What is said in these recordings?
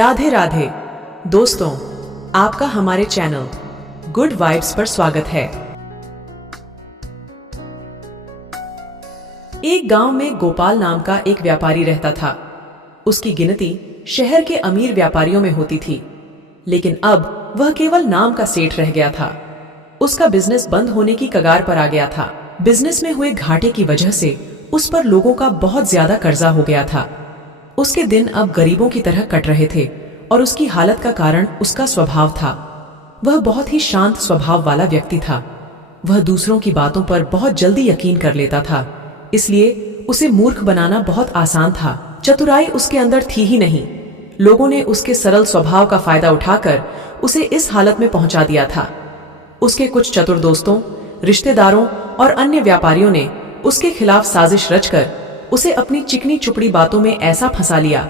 राधे राधे दोस्तों, आपका हमारे चैनल गुड वाइब्स पर स्वागत है। एक गांव में गोपाल नाम का एक व्यापारी रहता था। उसकी गिनती शहर के अमीर व्यापारियों में होती थी, लेकिन अब वह केवल नाम का सेठ रह गया था। उसका बिजनेस बंद होने की कगार पर आ गया था। बिजनेस में हुए घाटे की वजह से उस पर लोगों का बहुत ज्यादा कर्जा हो गया था। उसके दिन अब गरीबों की तरह कट रहे थे और उसकी हालत का कारण उसका स्वभाव था। वह बहुत ही शांत स्वभाव वाला व्यक्ति था। वह दूसरों की बातों पर बहुत जल्दी यकीन कर लेता था, इसलिए उसे मूर्ख बनाना बहुत आसान था। चतुराई उसके अंदर थी ही नहीं। लोगों ने उसके सरल स्वभाव का फायदा उठाकर उसे इस हालत में पहुंचा दिया था। उसके कुछ चतुर दोस्तों, रिश्तेदारों और अन्य व्यापारियों ने उसके खिलाफ साजिश रचकर उसे अपनी चिकनी चुपड़ी बातों में ऐसा फंसा लिया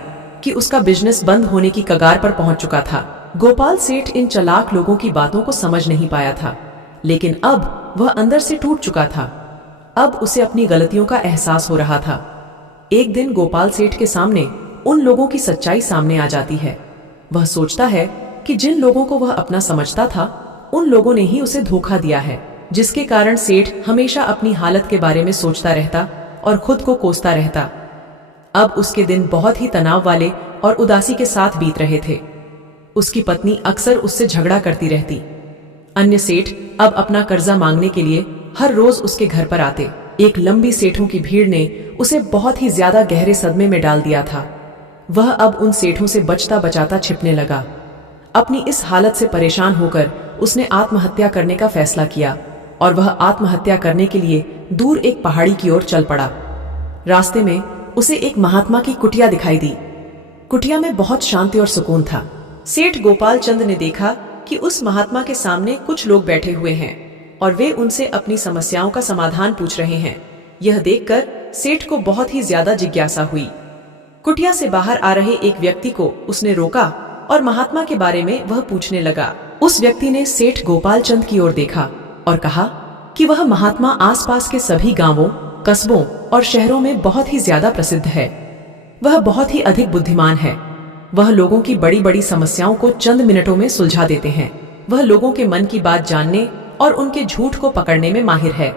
कि उसका बिजनेस बंद होने की कगार पर पहुंच चुका था। गोपाल सेठ इन चालाक लोगों की बातों को समझ नहीं पाया था, लेकिन अब वह अंदर से टूट चुका था। अब उसे अपनी गलतियों का एहसास हो रहा था। एक दिन गोपाल सेठ के सामने उन लोगों की सच्चाई सामने आ जाती है। वह सोचता है कि जिन लोगों को वह अपना समझता था, उन लोगों ने ही उसे धोखा दिया है, जिसके कारण सेठ हमेशा अपनी हालत के बारे में सोचता रहता और खुद को कोसता रहता। अब उसके दिन बहुत ही तनाव वाले और उदासी के साथ बीत रहे थे। उसकी पत्नी अक्सर उससे झगड़ा करती रहती। अन्य सेठ अब अपना कर्जा मांगने के लिए हर रोज उसके घर पर आते। एक लंबी सेठों की भीड़ ने उसे बहुत ही ज्यादा गहरे सदमे में डाल दिया था। वह अब उन सेठों से बचता बचाता छिपने लगा। अपनी इस हालत से परेशान होकर उसने आत्महत्या करने का फैसला किया और वह आत्महत्या करने के लिए दूर एक पहाड़ी की ओर चल पड़ा। रास्ते में उसे एक महात्मा की कुटिया दिखाई दी। कुटिया में बहुत शांति और सुकून था। सेठ गोपाल चंद ने देखा कि उस महात्मा के सामने कुछ लोग बैठे हुए हैं और वे उनसे अपनी समस्याओं का समाधान पूछ रहे हैं। यह देखकर सेठ को बहुत ही ज्यादा जिज्ञासा हुई। कुटिया से बाहर आ रहे एक व्यक्ति को उसने रोका और महात्मा के बारे में वह पूछने लगा। उस व्यक्ति ने सेठ गोपाल चंद की ओर देखा और कहा कि वह महात्मा आसपास के सभी गांवों, कस्बों और शहरों में बहुत ही ज्यादा प्रसिद्ध है। वह बहुत ही अधिक बुद्धिमान है। वह लोगों की बड़ी बड़ी समस्याओं को चंद मिनटों में सुलझा देते हैं। वह लोगों के मन की बात जानने और उनके झूठ को पकड़ने में माहिर है,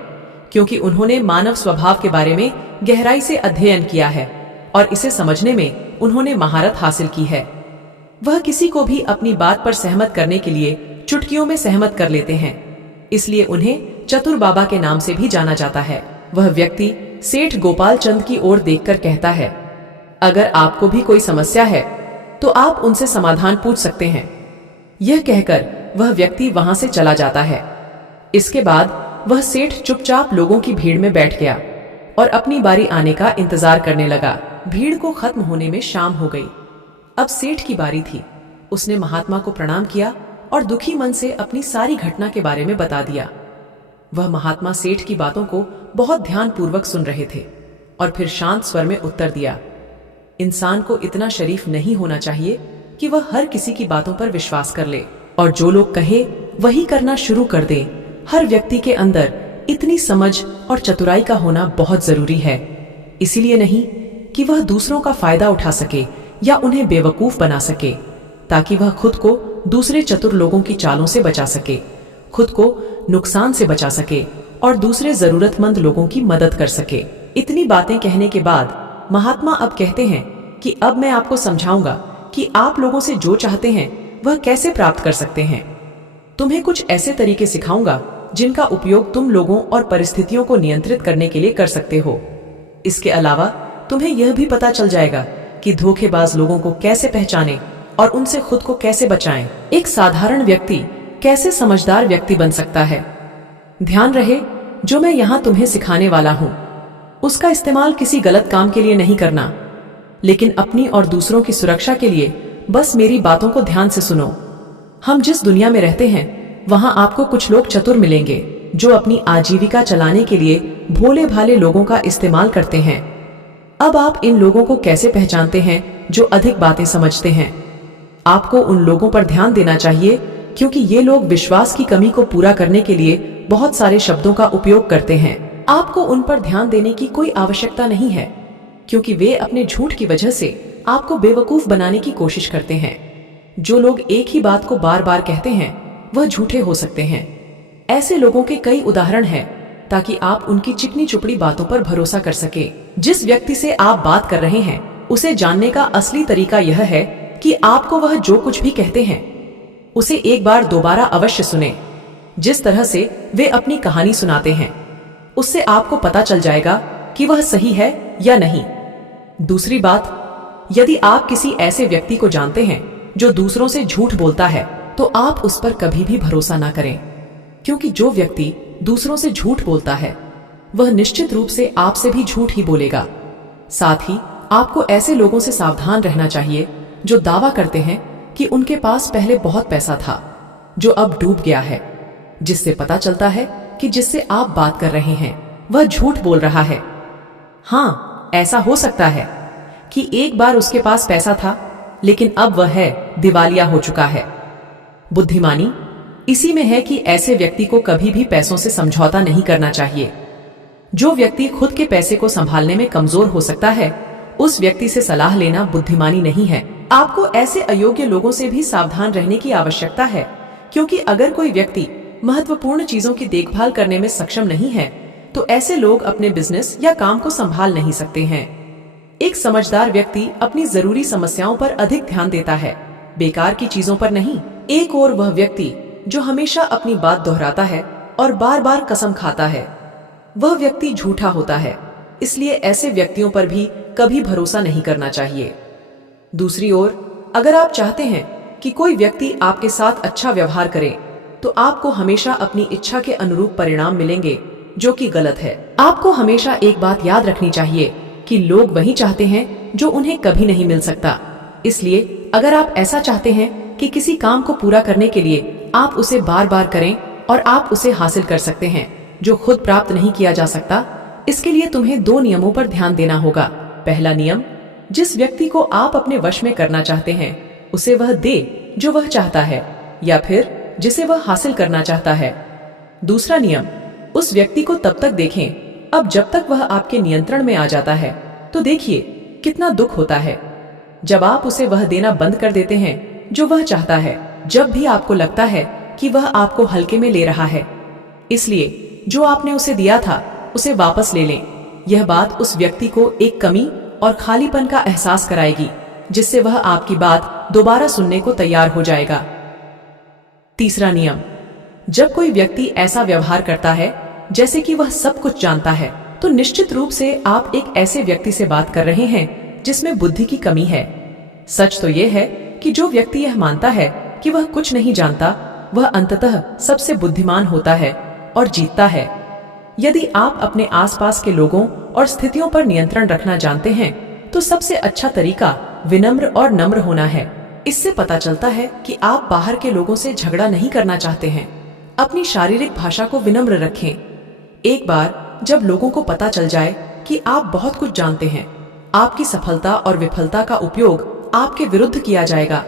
क्योंकि उन्होंने मानव स्वभाव के बारे में गहराई से अध्ययन किया है और इसे समझने में उन्होंने महारत हासिल की है। वह किसी को भी अपनी बात पर सहमत करने के लिए चुटकियों में सहमत कर लेते हैं, इसलिए उन्हें चतुर बाबा के नाम से भी जाना जाता है। वह व्यक्ति सेठ गोपाल चंद की ओर देखकर कहता है, अगर आपको भी कोई समस्या है तो आप उनसे समाधान पूछ सकते हैं। यह कहकर वह व्यक्ति वहां से चला जाता है। इसके बाद वह सेठ चुपचाप लोगों की भीड़ में बैठ गया और अपनी बारी आने का इंतजार करने लगा। भीड़ को खत्म होने में शाम हो गई। अब सेठ की बारी थी। उसने महात्मा को प्रणाम किया और दुखी मन से अपनी सारी घटना के बारे में बता दिया। वह महात्मा सेठ की बातों को बहुत ध्यानपूर्वक सुन रहे थे और फिर शांत स्वर में उत्तर दिया, इंसान को इतना शरीफ नहीं होना चाहिए कि वह हर किसी की बातों पर विश्वास कर ले और जो लोग कहे वही करना शुरू कर दे। हर व्यक्ति के अंदर इतनी समझ और चतुराई का होना बहुत जरूरी है, इसीलिए नहीं कि वह दूसरों का फायदा उठा सके या उन्हें बेवकूफ बना सके, ताकि वह खुद को दूसरे चतुर लोगों की चालों से बचा सके, खुद को नुकसान से बचा सके और दूसरे जरूरतमंद लोगों की मदद कर सके। इतनी बातें कहने के बाद महात्मा अब कहते हैं कि अब मैं आपको समझाऊंगा कि आप लोगों से जो चाहते हैं वह कैसे प्राप्त कर सकते हैं। तुम्हें कुछ ऐसे तरीके सिखाऊंगा जिनका उपयोग तुम लोगों और परिस्थितियों को नियंत्रित करने के लिए कर सकते हो। इसके अलावा तुम्हें यह भी पता चल जाएगा कि धोखेबाज लोगों को कैसे पहचानें और उनसे खुद को कैसे बचाएं। एक साधारण व्यक्ति कैसे समझदार व्यक्ति बन सकता है। ध्यान रहे, जो मैं यहाँ तुम्हें सिखाने वाला हूँ उसका इस्तेमाल किसी गलत काम के लिए नहीं करना, लेकिन अपनी और दूसरों की सुरक्षा के लिए बस मेरी बातों को ध्यान से सुनो। हम जिस दुनिया में रहते हैं वहाँ आपको कुछ लोग चतुर मिलेंगे जो अपनी आजीविका चलाने के लिए भोले भाले लोगों का इस्तेमाल करते हैं। अब आप इन लोगों को कैसे पहचानते हैं जो अधिक बातें समझते हैं? आपको उन लोगों पर ध्यान देना चाहिए, क्योंकि ये लोग विश्वास की कमी को पूरा करने के लिए बहुत सारे शब्दों का उपयोग करते हैं। आपको उन पर ध्यान देने की कोई आवश्यकता नहीं है, क्योंकि वे अपने झूठ की वजह से आपको बेवकूफ बनाने की कोशिश करते हैं। जो लोग एक ही बात को बार बार कहते हैं वह झूठे हो सकते हैं। ऐसे लोगों के कई उदाहरण हैं ताकि आप उनकी चिकनी चुपड़ी बातों पर भरोसा कर सके। जिस व्यक्ति से आप बात कर रहे हैं उसे जानने का असली तरीका यह है कि आपको वह जो कुछ भी कहते हैं उसे एक बार दोबारा अवश्य सुने। जिस तरह से वे अपनी कहानी सुनाते हैं उससे आपको पता चल जाएगा कि वह सही है या नहीं। दूसरी बात, यदि आप किसी ऐसे व्यक्ति को जानते हैं जो दूसरों से झूठ बोलता है तो आप उस पर कभी भी भरोसा ना करें, क्योंकि जो व्यक्ति दूसरों से झूठ बोलता है वह निश्चित रूप से आपसे भी झूठ ही बोलेगा। साथ ही आपको ऐसे लोगों से सावधान रहना चाहिए जो दावा करते हैं कि उनके पास पहले बहुत पैसा था जो अब डूब गया है, जिससे पता चलता है कि जिससे आप बात कर रहे हैं वह झूठ बोल रहा है। हाँ, ऐसा हो सकता है कि एक बार उसके पास पैसा था लेकिन अब वह दिवालिया हो चुका है। बुद्धिमानी इसी में है कि ऐसे व्यक्ति को कभी भी पैसों से समझौता नहीं करना चाहिए। जो व्यक्ति खुद के पैसे को संभालने में कमजोर हो सकता है उस व्यक्ति से सलाह लेना बुद्धिमानी नहीं है। आपको ऐसे अयोग्य लोगों से भी सावधान रहने की आवश्यकता है, क्योंकि अगर कोई व्यक्ति महत्वपूर्ण चीजों की देखभाल करने में सक्षम नहीं है तो ऐसे लोग अपने बिजनेस या काम को संभाल नहीं सकते हैं। एक समझदार व्यक्ति अपनी जरूरी समस्याओं पर अधिक ध्यान देता है, बेकार की चीजों पर नहीं। एक और वह व्यक्ति जो हमेशा अपनी बात दोहराता है और बार बार कसम खाता है वह व्यक्ति झूठा होता है, इसलिए ऐसे व्यक्तियों पर भी कभी भरोसा नहीं करना चाहिए। दूसरी ओर, अगर आप चाहते हैं कि कोई व्यक्ति आपके साथ अच्छा व्यवहार करे तो आपको हमेशा अपनी इच्छा के अनुरूप परिणाम मिलेंगे, जो कि गलत है। आपको हमेशा एक बात याद रखनी चाहिए कि लोग वही चाहते हैं जो उन्हें कभी नहीं मिल सकता। इसलिए अगर आप ऐसा चाहते हैं कि किसी काम को पूरा करने के लिए आप उसे बार बार करें और आप उसे हासिल कर सकते हैं जो खुद प्राप्त नहीं किया जा सकता, इसके लिए तुम्हें 2 नियमों पर ध्यान देना होगा। पहला नियम, जिस व्यक्ति को आप अपने वश में करना चाहते हैं उसे वह दे जो वह चाहता है या फिर जिसे वह हासिल करना चाहता है। दूसरा नियम, उस व्यक्ति को तब तक देखें अब जब तक वह आपके नियंत्रण में आ जाता है। तो देखिए कितना दुख होता है जब आप उसे वह देना बंद कर देते हैं जो वह चाहता है, जब भी आपको लगता है कि वह आपको हल्के में ले रहा है। इसलिए जो आपने उसे दिया था उसे वापस ले लें। यह बात उस व्यक्ति को एक कमी और खालीपन का एहसास कराएगी, जिससे वह आपकी बात दोबारा सुनने को तैयार हो जाएगा। तीसरा नियम, जब कोई व्यक्ति ऐसा व्यवहार करता है जैसे कि वह सब कुछ जानता है तो निश्चित रूप से आप एक ऐसे व्यक्ति से बात कर रहे हैं जिसमें बुद्धि की कमी है। सच तो यह है कि जो व्यक्ति यह मानता है कि वह कुछ नहीं जानता वह अंततः सबसे बुद्धिमान होता है और जीतता है। यदि आप अपने आसपास के लोगों और स्थितियों पर नियंत्रण रखना जानते हैं तो सबसे अच्छा तरीका विनम्र और नम्र होना है। इससे पता चलता है कि आप बाहर के लोगों से झगड़ा नहीं करना चाहते हैं। अपनी शारीरिक भाषा को विनम्र रखें। एक बार जब लोगों को पता चल जाए कि आप बहुत कुछ जानते हैं, आपकी सफलता और विफलता का उपयोग आपके विरुद्ध किया जाएगा।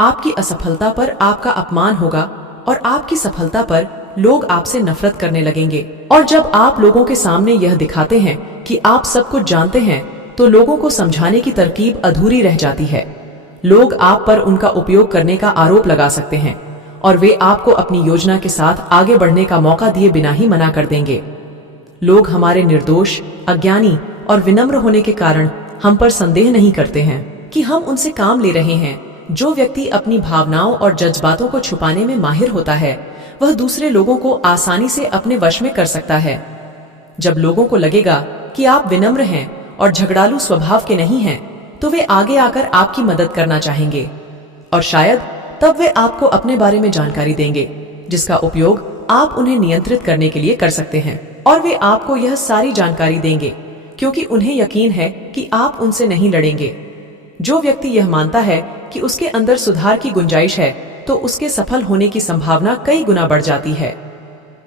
आपकी असफलता पर आपका अपमान होगा और आपकी सफलता पर लोग आपसे नफरत करने लगेंगे। और जब आप लोगों के सामने यह दिखाते हैं कि आप सब कुछ जानते हैं तो लोगों को समझाने की तरकीब अधूरी रह जाती है। लोग आप पर उनका उपयोग करने का आरोप लगा सकते हैं और वे आपको अपनी योजना के साथ आगे बढ़ने का मौका दिए बिना ही मना कर देंगे। लोग हमारे निर्दोष, अज्ञानी और विनम्र होने के कारण हम पर संदेह नहीं करते हैं कि हम उनसे काम ले रहे हैं। जो व्यक्ति अपनी भावनाओं और जज्बातों को छुपाने में माहिर होता है वह दूसरे लोगों को आसानी से अपने वश में कर सकता है। जब लोगों को लगेगा कि आप विनम्र हैं और झगड़ालू स्वभाव के नहीं हैं तो वे आगे आकर आपकी मदद करना चाहेंगे और शायद तब वे आपको अपने बारे में जानकारी देंगे जिसका उपयोग आप उन्हें नियंत्रित करने के लिए कर सकते हैं। और वे आपको यह सारी जानकारी देंगे क्योंकि उन्हें यकीन है कि आप उनसे नहीं लड़ेंगे। जो व्यक्ति यह मानता है कि उसके अंदर सुधार की गुंजाइश है तो उसके सफल होने की संभावना कई गुना बढ़ जाती है।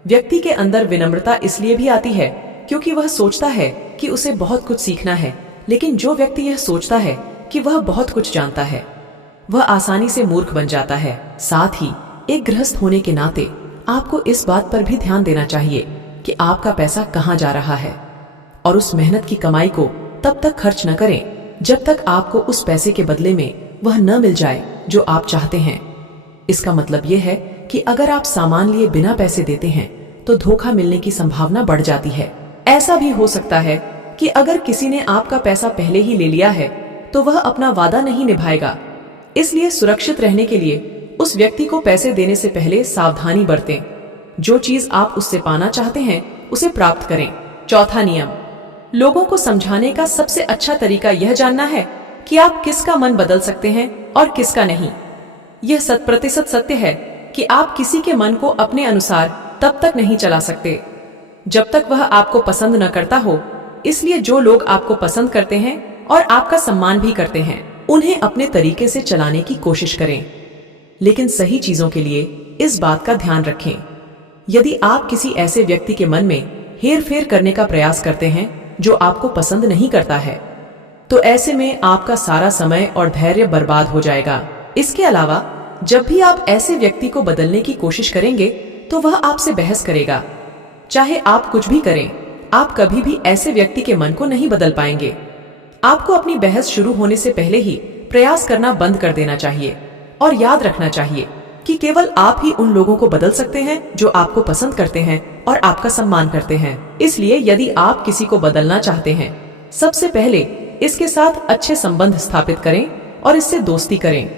व्यक्ति के अंदर विनम्रता इसलिए भी आती है क्योंकि वह सोचता है कि उसे बहुत कुछ सीखना है, लेकिन जो व्यक्ति यह सोचता है कि वह बहुत कुछ जानता है वह आसानी से मूर्ख बन जाता है। साथ ही एक गृहस्थ होने के नाते आपको इस बात पर भी ध्यान देना चाहिए कि आपका पैसा कहाँ जा रहा है और उस मेहनत की कमाई को तब तक खर्च न करें जब तक आपको उस पैसे के बदले में वह न मिल जाए जो आप चाहते हैं। इसका मतलब यह है कि अगर आप सामान लिए बिना पैसे देते हैं तो धोखा मिलने की संभावना बढ़ जाती है। ऐसा भी हो सकता है कि अगर किसी ने आपका पैसा पहले ही ले लिया है तो वह अपना वादा नहीं निभाएगा। इसलिए सुरक्षित रहने के लिए उस व्यक्ति को पैसे देने से पहले सावधानी बरतें। जो चीज आप उससे पाना चाहते हैं उसे प्राप्त करें। चौथा नियम, लोगों को समझाने का सबसे अच्छा तरीका यह जानना है कि आप किसका मन बदल सकते हैं और किसका नहीं। यह 100% सत्य है कि आप किसी के मन को अपने अनुसार तब तक नहीं चला सकते जब तक वह आपको पसंद न करता हो। इसलिए जो लोग आपको पसंद करते हैं और आपका सम्मान भी करते हैं, उन्हें अपने तरीके से चलाने की कोशिश करें। लेकिन सही चीजों के लिए इस बात का ध्यान रखें। यदि आप किसी ऐसे व्यक्ति के मन में हेर फेर करने का प्रयास करते हैं जो आपको पसंद नहीं करता है, तो ऐसे में आपका सारा समय और धैर्य बर्बाद हो जाएगा। इसके अलावा जब भी आप ऐसे व्यक्ति को बदलने की कोशिश करेंगे तो वह आपसे बहस करेगा। चाहे आप कुछ भी करें, आप कभी भी ऐसे व्यक्ति के मन को नहीं बदल पाएंगे। आपको अपनी बहस शुरू होने से पहले ही प्रयास करना बंद कर देना चाहिए और याद रखना चाहिए कि केवल आप ही उन लोगों को बदल सकते हैं जो आपको पसंद करते हैं और आपका सम्मान करते हैं। इसलिए यदि आप किसी को बदलना चाहते हैं, सबसे पहले इसके साथ अच्छे संबंध स्थापित करें और इससे दोस्ती करें।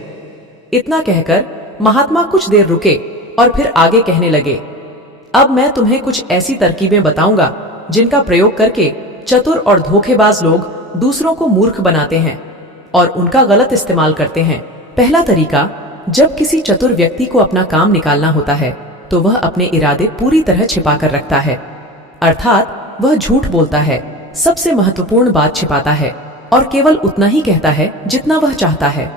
इतना कहकर महात्मा कुछ देर रुके और फिर आगे कहने लगे, अब मैं तुम्हें कुछ ऐसी तरकीबें बताऊंगा जिनका प्रयोग करके चतुर और धोखेबाज लोग दूसरों को मूर्ख बनाते हैं और उनका गलत इस्तेमाल करते हैं। पहला तरीका, जब किसी चतुर व्यक्ति को अपना काम निकालना होता है तो वह अपने इरादे पूरी तरह छिपा कर रखता है, अर्थात वह झूठ बोलता है, सबसे महत्वपूर्ण बात छिपाता है और केवल उतना ही कहता है जितना वह चाहता है।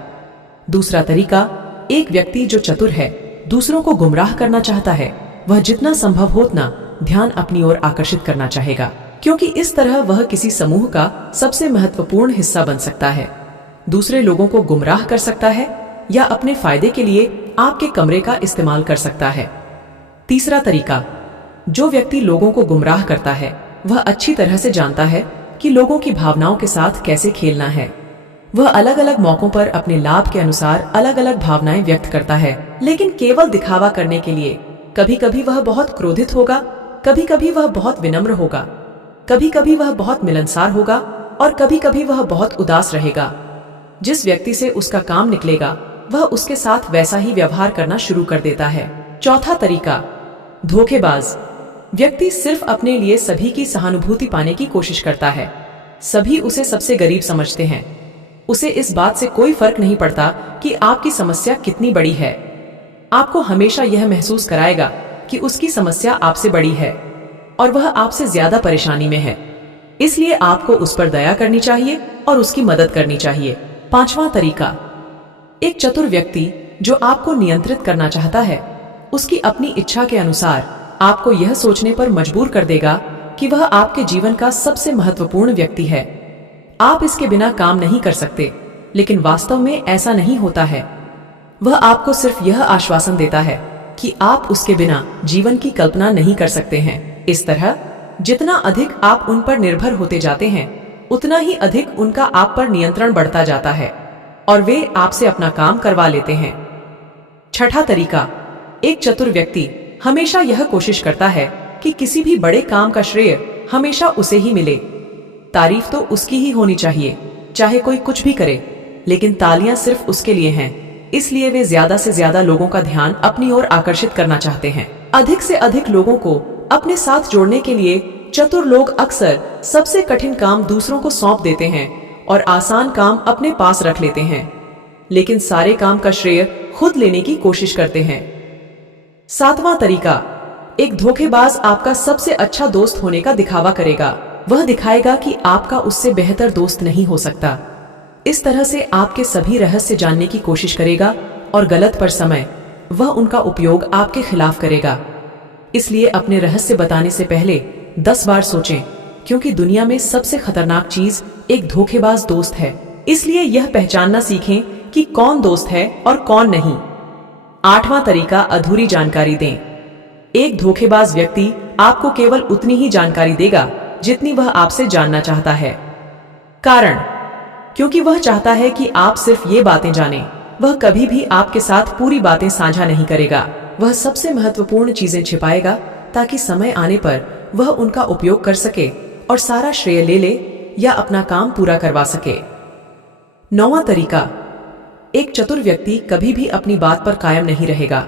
दूसरा तरीका, एक व्यक्ति जो चतुर है दूसरों को गुमराह करना चाहता है, वह जितना संभव हो उतना ध्यान अपनी ओर आकर्षित करना चाहेगा, क्योंकि इस तरह वह किसी समूह का सबसे महत्वपूर्ण हिस्सा बन सकता है, दूसरे लोगों को गुमराह कर सकता है या अपने फायदे के लिए आपके कमरे का इस्तेमाल कर सकता है। तीसरा तरीका, जो व्यक्ति लोगों को गुमराह करता है वह अच्छी तरह से जानता है कि लोगों की भावनाओं के साथ कैसे खेलना है। वह अलग अलग मौकों पर अपने लाभ के अनुसार अलग अलग भावनाएं व्यक्त करता है, लेकिन केवल दिखावा करने के लिए। कभी कभी वह बहुत क्रोधित होगा, कभी कभी वह बहुत विनम्र होगा, कभी कभी वह बहुत मिलनसार होगा और कभी कभी वह बहुत उदास रहेगा। जिस व्यक्ति से उसका काम निकलेगा वह उसके साथ वैसा ही व्यवहार करना शुरू कर देता है। चौथा तरीका, धोखेबाज व्यक्ति सिर्फ अपने लिए सभी की सहानुभूति पाने की कोशिश करता है। सभी उसे सबसे गरीब समझते हैं। उसे इस बात से कोई फर्क नहीं पड़ता कि आपकी समस्या कितनी बड़ी है। आपको हमेशा यह महसूस कराएगा कि उसकी समस्या आपसे बड़ी है और वह आपसे ज्यादा परेशानी में है। इसलिए आपको उस पर दया करनी चाहिए और उसकी मदद करनी चाहिए। पांचवा तरीका, एक चतुर व्यक्ति जो आपको नियंत्रित करना चाहता है, उसकी अपनी इच्छा के अनुसार आपको यह सोचने पर मजबूर कर देगा कि वह आपके जीवन का सबसे महत्वपूर्ण व्यक्ति है। आप इसके बिना काम नहीं कर सकते, लेकिन वास्तव में ऐसा नहीं होता है। वह आपको सिर्फ यह आश्वासन देता है कि आप उसके बिना जीवन की कल्पना नहीं कर सकते हैं। इस तरह जितना अधिक आप उन पर निर्भर होते जाते हैं, उतना ही अधिक उनका आप पर नियंत्रण बढ़ता जाता है और वे आपसे अपना काम करवा लेते हैं। छठा तरीका, एक चतुर व्यक्ति हमेशा यह कोशिश करता है कि किसी भी बड़े काम का श्रेय हमेशा उसे ही मिले। तारीफ तो उसकी ही होनी चाहिए, चाहे कोई कुछ भी करे, लेकिन तालियां सिर्फ उसके लिए हैं। इसलिए वे ज्यादा से ज्यादा लोगों का ध्यान अपनी ओर आकर्षित करना चाहते हैं। अधिक से अधिक लोगों को अपने साथ जोड़ने के लिए चतुर लोग अक्सर सबसे कठिन काम दूसरों को सौंप देते हैं और आसान काम अपने पास रख लेते हैं, लेकिन सारे काम का श्रेय खुद लेने की कोशिश करते हैं। सातवां तरीका, एक धोखेबाज आपका सबसे अच्छा दोस्त होने का दिखावा करेगा। वह दिखाएगा कि आपका उससे बेहतर दोस्त नहीं हो सकता। इस तरह से आपके सभी रहस्य जानने की कोशिश करेगा और गलत पर समय वह उनका उपयोग आपके खिलाफ करेगा। इसलिए अपने रहस्य बताने से पहले 10 बार सोचें, क्योंकि दुनिया में सबसे खतरनाक चीज एक धोखेबाज दोस्त है। इसलिए यह पहचानना सीखें कि कौन दोस्त है और कौन नहीं। आठवां तरीका, अधूरी जानकारी दें। एक धोखेबाज व्यक्ति आपको केवल उतनी ही जानकारी देगा जितनी वह आपसे जानना चाहता है। कारण, क्योंकि वह चाहता है कि आप सिर्फ ये बातें जानें वह कभी भी आपके साथ पूरी बातें साझा नहीं करेगा। वह सबसे महत्वपूर्ण चीजें छिपाएगा ताकि समय आने पर वह उनका उपयोग कर सके और सारा श्रेय ले ले या अपना काम पूरा करवा सके। 9वां तरीका, एक चतुर व्यक्ति कभी भी अपनी बात पर कायम नहीं रहेगा।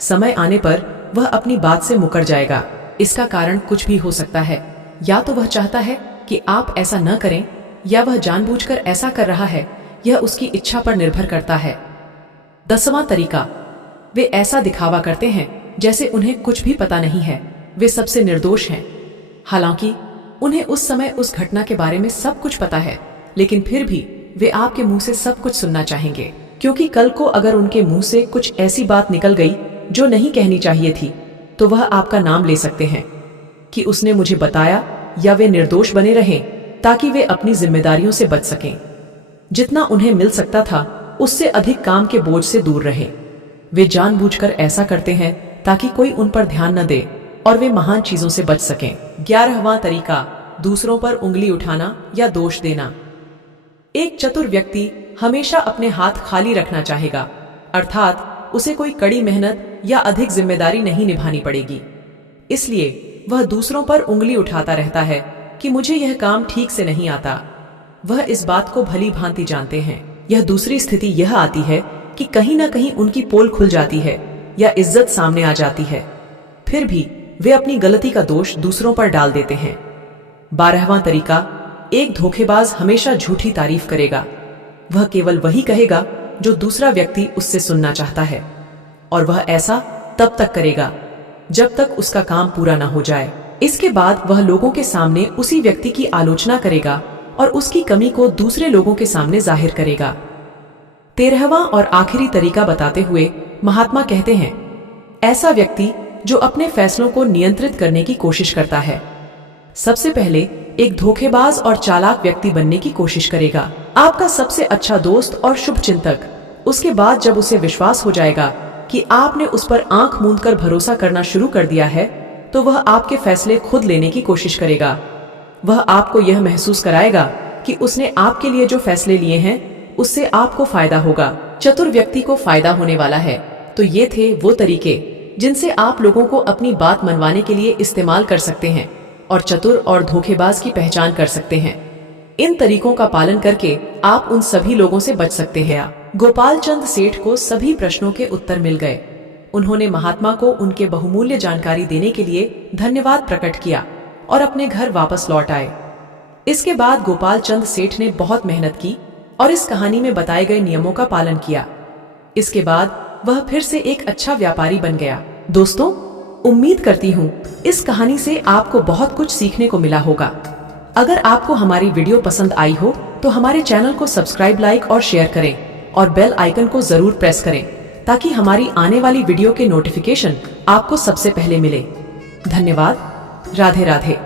समय आने पर वह अपनी बात से मुकर जाएगा। इसका कारण कुछ भी हो सकता है। या तो वह चाहता है कि आप ऐसा न करें, या वह जानबूझकर ऐसा कर रहा है। यह उसकी इच्छा पर निर्भर करता है। 10वां तरीका, वे ऐसा दिखावा करते हैं जैसे उन्हें कुछ भी पता नहीं है। वे सबसे निर्दोष हैं, हालांकि उन्हें उस समय उस घटना के बारे में सब कुछ पता है, लेकिन फिर भी वे आपके मुंह से सब कुछ सुनना चाहेंगे, क्योंकि कल को अगर उनके मुंह से कुछ ऐसी बात निकल गई जो नहीं कहनी चाहिए थी, तो वह आपका नाम ले सकते हैं कि उसने मुझे बताया, या वे निर्दोष बने रहें ताकि वे अपनी जिम्मेदारियों से बच सकें। जितना उन्हें मिल सकता था उससे अधिक काम के बोझ से दूर रहे। वे जानबूझकर ऐसा करते हैं ताकि कोई उन पर ध्यान न दे और वे महान चीजों से बच सकें। 11वां तरीका, दूसरों पर उंगली उठाना या दोष देना। एक चतुर व्यक्ति हमेशा अपने हाथ खाली रखना चाहेगा, अर्थात उसे कोई कड़ी मेहनत या अधिक जिम्मेदारी नहीं निभानी पड़ेगी। इसलिए वह दूसरों पर उंगली उठाता रहता है कि मुझे यह काम ठीक से नहीं आता। वह इस बात को भली भांति जानते हैं। यह दूसरी स्थिति यह आती है कि कहीं न कहीं उनकी पोल खुल जाती है या इज्जत सामने आ जाती है, फिर भी वे अपनी गलती का दोष दूसरों पर डाल देते हैं। 12वां तरीका, एक धोखेबाज हमेशा झूठी तारीफ करेगा। वह केवल वही कहेगा जो दूसरा व्यक्ति उससे सुनना चाहता है, और वह ऐसा तब तक करेगा जब तक उसका काम पूरा न हो जाए। इसके बाद वह लोगों के सामने उसी व्यक्ति की आलोचना करेगा और उसकी कमी को दूसरे लोगों के सामने जाहिर करेगा। 13वां और आखिरी तरीका बताते हुए महात्मा कहते हैं, ऐसा व्यक्ति जो अपने फैसलों को नियंत्रित करने की कोशिश करता है, सबसे पहले एक धोखेबाज और चालाक व्यक्ति बनने की कोशिश करेगा। आपका सबसे अच्छा दोस्त और शुभचिंतक। उसके बाद जब उसे विश्वास हो जाएगा कि आपने उस पर आंख मूंदकर भरोसा करना शुरू कर दिया है, तो वह आपके फैसले खुद लेने की कोशिश करेगा। वह आपको यह महसूस कराएगा कि उसने आपके लिए जो फैसले लिए हैं उससे आपको फायदा होगा। चतुर व्यक्ति को फायदा होने वाला है। तो ये थे वो तरीके जिनसे आप लोगों को अपनी बात मनवाने के लिए इस्तेमाल कर सकते हैं और चतुर और धोखेबाज की पहचान कर सकते हैं। इन तरीकों का पालन करके आप उन सभी लोगों से बच सकते हैं। गोपाल चंद सेठ को सभी प्रश्नों के उत्तर मिल गए। उन्होंने महात्मा को उनके बहुमूल्य जानकारी देने के लिए धन्यवाद प्रकट किया और अपने घर वापस लौट आए। इसके बाद गोपाल चंद सेठ ने बहुत मेहनत की और इस कहानी में बताए गए नियमों का पालन किया। इसके बाद वह फिर से एक अच्छा व्यापारी बन गया। दोस्तों, उम्मीद करती हूँ इस कहानी से आपको बहुत कुछ सीखने को मिला होगा। अगर आपको हमारी वीडियो पसंद आई हो तो हमारे चैनल को सब्सक्राइब, लाइक और शेयर करें और बेल आइकन को जरूर प्रेस करें ताकि हमारी आने वाली वीडियो के नोटिफिकेशन आपको सबसे पहले मिले। धन्यवाद। राधे राधे।